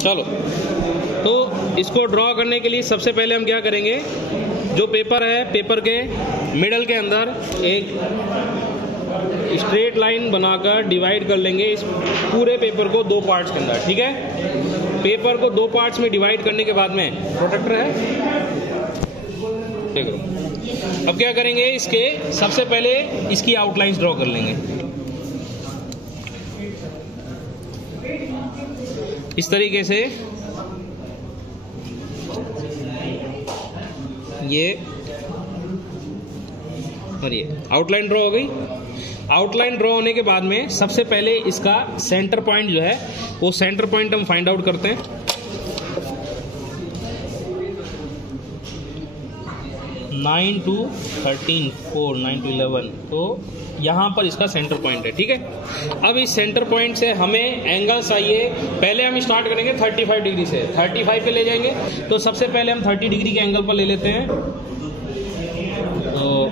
चलो, तो इसको ड्रॉ करने के लिए सबसे पहले हम क्या करेंगे, जो पेपर है, पेपर के मिडल के अंदर एक स्ट्रेट लाइन बनाकर डिवाइड कर लेंगे इस पूरे पेपर को 2 पार्ट्स के अंदर। ठीक है, पेपर को 2 पार्ट्स में डिवाइड करने के बाद में प्रोटेक्टर है, देखो। अब क्या करेंगे, इसके सबसे पहले इसकी आउटलाइंस ड्रॉ कर लेंगे इस तरीके से। ये और ये आउटलाइन ड्रॉ हो गई। आउटलाइन ड्रॉ होने के बाद में सबसे पहले इसका सेंटर पॉइंट जो है, वो सेंटर पॉइंट हम फाइंड आउट करते हैं। 9 to 13, 4, 9 to 11, तो यहाँ पर इसका सेंटर पॉइंट है। ठीक है, अब इस सेंटर पॉइंट से हमें एंगल चाहिए। पहले हम स्टार्ट करेंगे 35 डिग्री से, 35 पे ले जाएंगे। तो सबसे पहले हम 30 डिग्री के एंगल पर ले लेते हैं, तो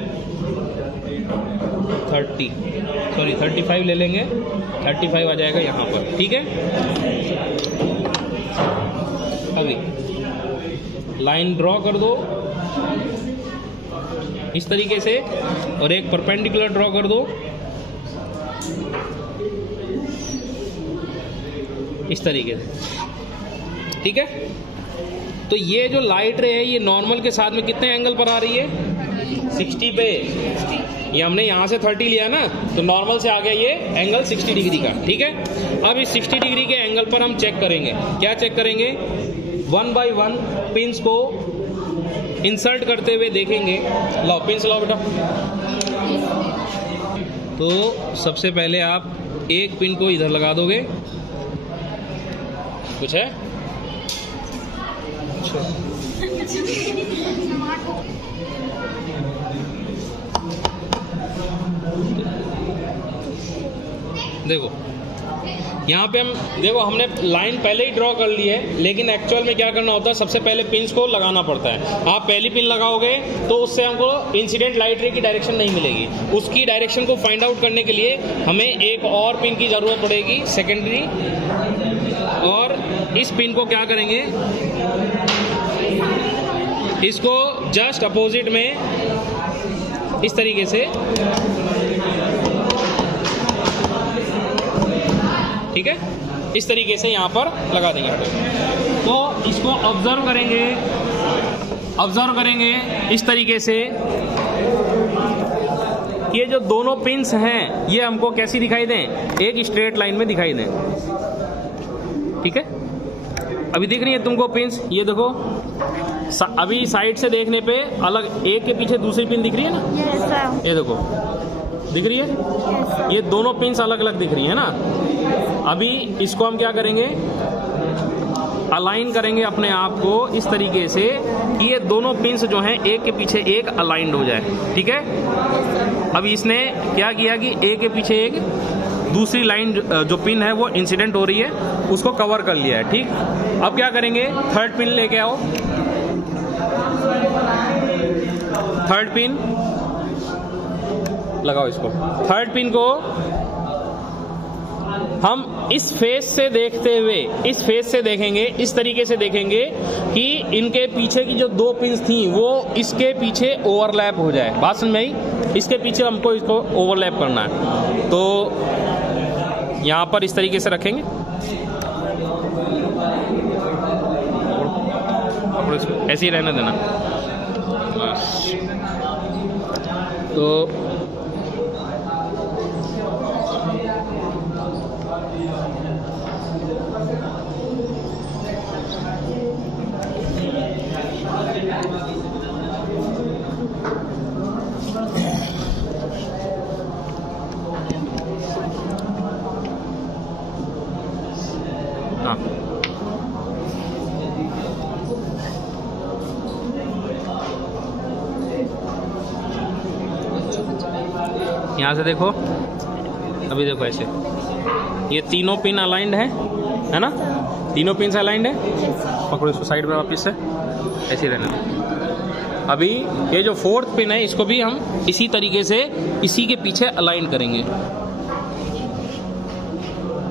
35 ले लेंगे, 35 आ जाएगा यहाँ पर। ठीक है, अभी लाइन ड्रॉ कर दो इस तरीके से, और एक परपेंडिकुलर ड्रॉ कर दो इस तरीके से। ठीक है, तो ये जो लाइट रे है ये नॉर्मल के साथ में कितने एंगल पर आ रही है, 60 पे। ये हमने यहाँ से 30 लिया ना, तो नॉर्मल से आ गया ये एंगल 60 डिग्री का। ठीक है, अब इस 60 डिग्री के एंगल पर हम चेक करेंगे। क्या चेक करेंगे, 1 by 1 पिंस को इंसर्ट करते हुए देखेंगे। लाओ पिंस लाओ बेटा। तो सबसे पहले आप एक पिन को इधर लगा दोगे, कुछ है देखो, यहाँ पे हम देखो, हमने लाइन पहले ही ड्रॉ कर ली है, लेकिन एक्चुअल में क्या करना होता है, सबसे पहले पिंस को लगाना पड़ता है। आप पहली पिन लगाओगे तो उससे हमको इंसिडेंट लाइट रे की डायरेक्शन नहीं मिलेगी। उसकी डायरेक्शन को फाइंड आउट करने के लिए हमें एक और पिन की जरूरत पड़ेगी, सेकेंडरी। और इस पिन को क्या करेंगे, इसको जस्ट अपोजिट में इस तरीके से, ठीक है, इस तरीके से यहाँ पर लगा देंगे। तो इसको ऑब्जर्व करेंगे इस तरीके से। ये जो दोनों पिंस हैं ये हमको कैसी दिखाई दें, एक स्ट्रेट लाइन में दिखाई दें। ठीक है, अभी दिख रही है तुमको पिंस, ये देखो, अभी साइड से देखने पे अलग, एक के पीछे दूसरी पिन दिख रही है ना, ये देखो दिख रही है, ये दोनों पिंस अलग अलग दिख रही है ना। अभी इसको हम क्या करेंगे, अलाइन करेंगे अपने आप को इस तरीके से कि ये दोनों पिंस जो हैं एक के पीछे एक अलाइंड हो जाए। ठीक है, अभी इसने क्या किया कि एक के पीछे एक दूसरी लाइन जो पिन है वो इंसिडेंट हो रही है, उसको कवर कर लिया है। ठीक, अब क्या करेंगे, थर्ड पिन लेके आओ, थर्ड पिन लगाओ इसको। थर्ड पिन को हम इस फेस से देखते हुए, इस फेस से देखेंगे, इस तरीके से देखेंगे कि इनके पीछे की जो 2 पिंस थी वो इसके पीछे ओवरलैप हो जाए। बात समझ में आई, इसके पीछे हमको इसको ओवरलैप करना है। तो यहाँ पर इस तरीके से रखेंगे और इसको ऐसे ही रहने देना बस। तो हाँ, यहाँ से देखो, अभी देखो ऐसे, ये तीनों पिन अलाइंड है ना, तीनों पिन से अलाइंड है। पकड़ो इसको साइड में वापस से, ऐसे ही रहना। अभी ये जो 4th पिन है इसको भी हम इसी तरीके से इसी के पीछे अलाइन करेंगे,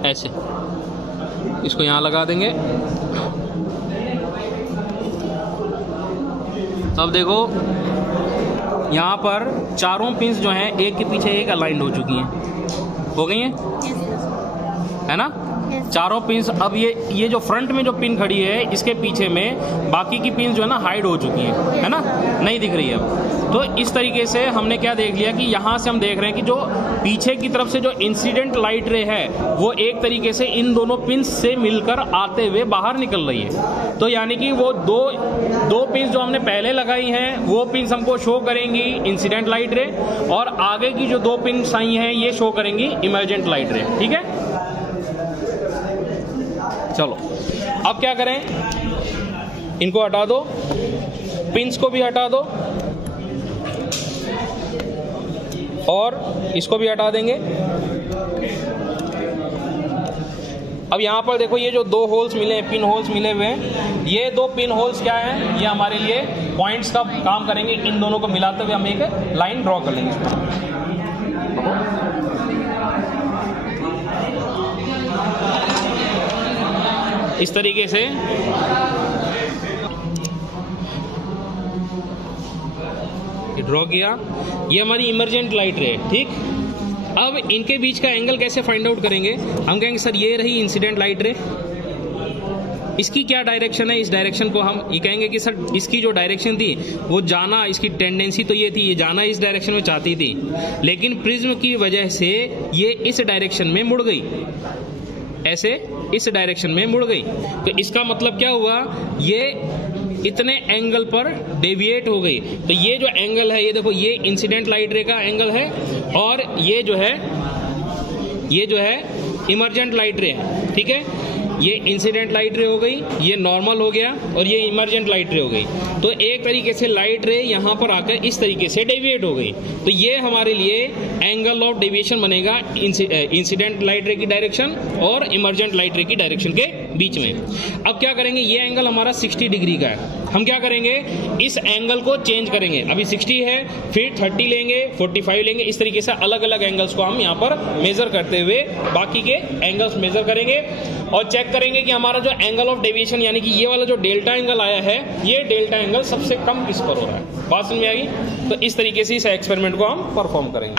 ऐसे इसको यहाँ लगा देंगे। तो अब देखो यहाँ पर चारों पिंस जो हैं एक के पीछे एक अलाइंड हो चुकी हैं, हो गई हैं, है ना। चारों पिंस अब ये जो फ्रंट में जो पिन खड़ी है इसके पीछे में बाकी की पिन जो है ना हाइड हो चुकी हैं, है ना, नहीं दिख रही है अब। तो इस तरीके से हमने क्या देख लिया कि यहाँ से हम देख रहे हैं कि जो पीछे की तरफ से जो इंसिडेंट लाइट रे है वो एक तरीके से इन दोनों पिंस से मिलकर आते हुए बाहर निकल रही है। तो यानी कि वो दो पिंस जो हमने पहले लगाई हैं वो पिंस हमको शो करेंगी इंसिडेंट लाइट रे, और आगे की जो 2 पिंस आई हैं ये शो करेंगी इमर्जेंट लाइट रे। ठीक है, चलो अब क्या करें, इनको हटा दो, पिंस को भी हटा दो और इसको भी हटा देंगे। अब यहाँ पर देखो ये जो 2 होल्स मिले हैं, पिन होल्स मिले हुए हैं, ये 2 पिन होल्स क्या हैं, ये हमारे लिए पॉइंट्स का काम करेंगे। इन दोनों को मिलाते हुए हम एक लाइन ड्रॉ कर लेंगे। इस तरीके से ड्रॉ किया, ये हमारी इमर्जेंट लाइट रे है। ठीक, अब इनके बीच का एंगल कैसे फाइंड आउट करेंगे, हम कहेंगे सर ये रही इंसिडेंट लाइट रे, इसकी क्या डायरेक्शन है, इस डायरेक्शन को हम ये कहेंगे कि सर इसकी जो डायरेक्शन थी वो जाना, इसकी टेंडेंसी तो ये थी, ये जाना इस डायरेक्शन में चाहती थी, लेकिन प्रिज्म की वजह से ये इस डायरेक्शन में मुड़ गई, ऐसे इस डायरेक्शन में मुड़ गई। तो इसका मतलब क्या हुआ, ये इतने एंगल पर डेविएट हो गई। तो ये जो एंगल है, ये देखो, ये इंसिडेंट लाइट रे का एंगल है और ये जो है इमर्जेंट लाइट रे है। ठीक है, ये इंसिडेंट लाइट रे हो गई, ये नॉर्मल हो गया और ये इमर्जेंट लाइट रे हो गई। तो एक तरीके से लाइट रे यहाँ पर आकर इस तरीके से डेविएट हो गई। तो ये हमारे लिए एंगल ऑफ डेविएशन बनेगा इंसिडेंट लाइट रे की डायरेक्शन और इमर्जेंट लाइट रे की डायरेक्शन के बीच में। अब क्या करेंगे, ये एंगल हमारा 60 डिग्री का है, हम क्या करेंगे, इस एंगल को चेंज करेंगे। अभी 60 है, फिर 30 लेंगे, 45 लेंगे, इस तरीके से अलग अलग एंगल्स को हम यहाँ पर मेजर करते हुए बाकी के एंगल्स मेजर करेंगे और चेक करेंगे कि हमारा जो एंगल ऑफ डेविएशन यानी कि ये वाला जो डेल्टा एंगल आया है, ये डेल्टा एंगल सबसे कम किस पर हो रहा है। बात समझ में आएगी। तो इस तरीके से इस एक्सपेरिमेंट को हम परफॉर्म करेंगे।